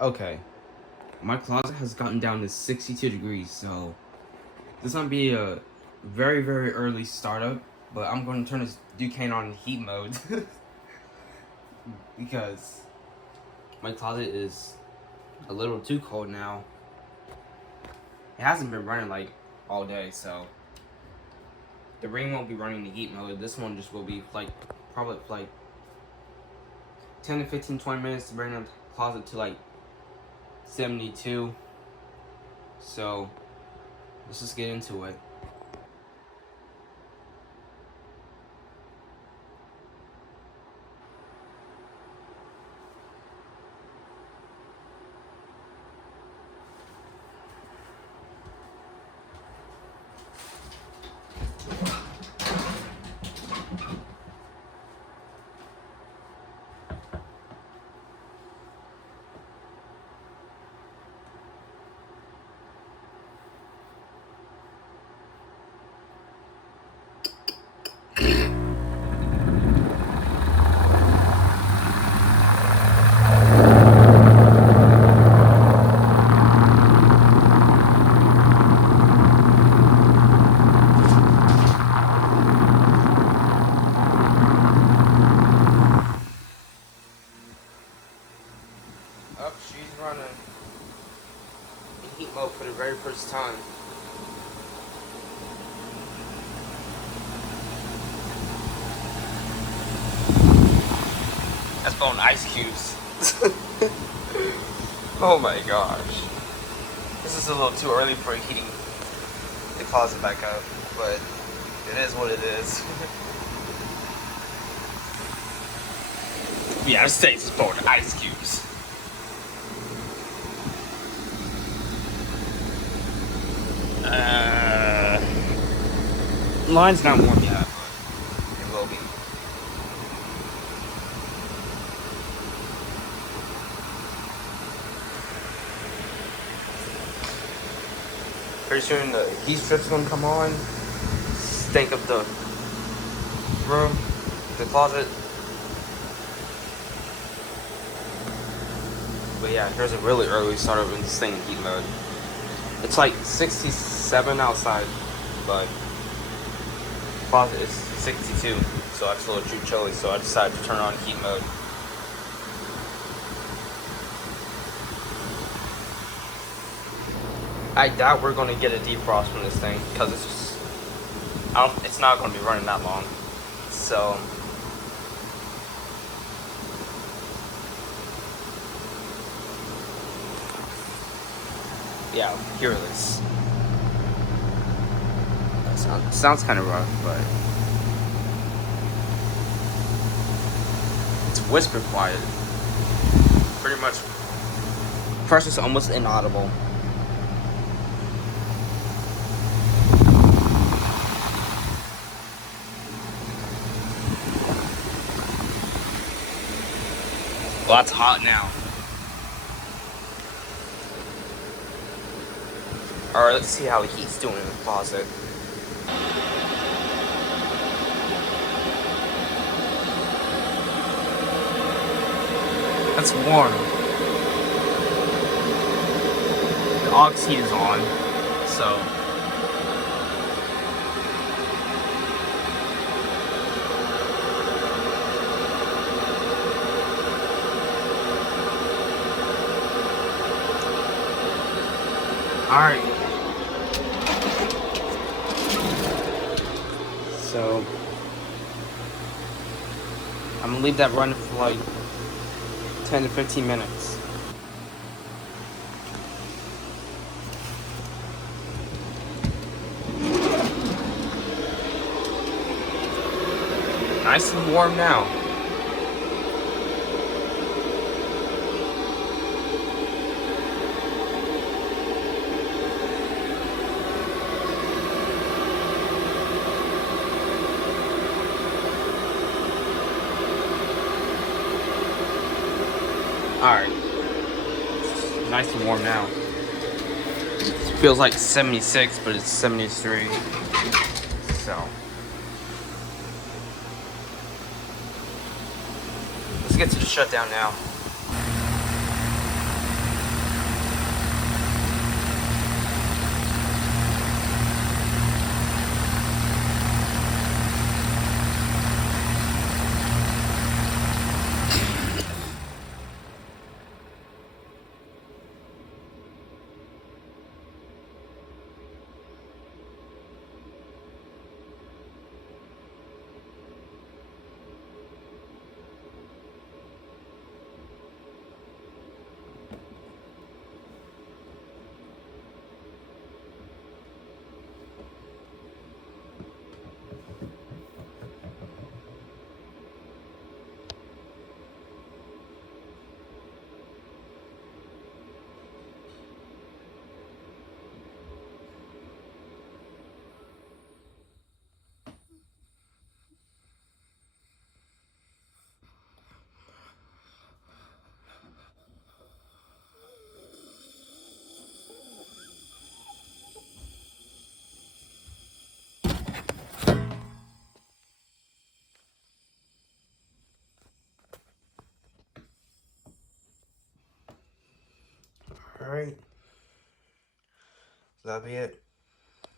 Okay, my closet has gotten down to 62 degrees, so this might be a very, very early startup, but I'm going to turn this Ducane on heat mode because my closet is a little too cold now. It hasn't been running like all day, so the ring won't be running the heat mode. This one just will be like probably like 10 to 15, 20 minutes to bring the closet to like 72. So let's just get into it. Up, she's running in heat mode for the very first time. That's blowing ice cubes. Oh my gosh. This is a little too early for heating the closet back up, but it is what it is. The United States is blowing ice cubes. Line's not warm yet, but it will be. Pretty soon the heat strip's gonna come on, stink up the room, the closet. But yeah, here's a really early startup in this thing in heat mode. It's like 67 outside, but closet is 62, so that's a little too chilly, so I decided to turn on heat mode. I doubt we're gonna get a defrost from this thing because it's just, it's not gonna be running that long. So yeah, here it is. That sounds kind of rough, but it's whisper quiet. Pretty much, pressure's almost inaudible. Well, that's hot now. Alright, let's see how the heat's doing in the closet. That's warm. The aux heat is on, so alright. So I'm gonna leave that running for like 10 to 15 minutes. Nice and warm now. Alright. Nice and warm now. It feels like 76, but it's 73. So let's get to the shutdown now. Alright. So that'll be it.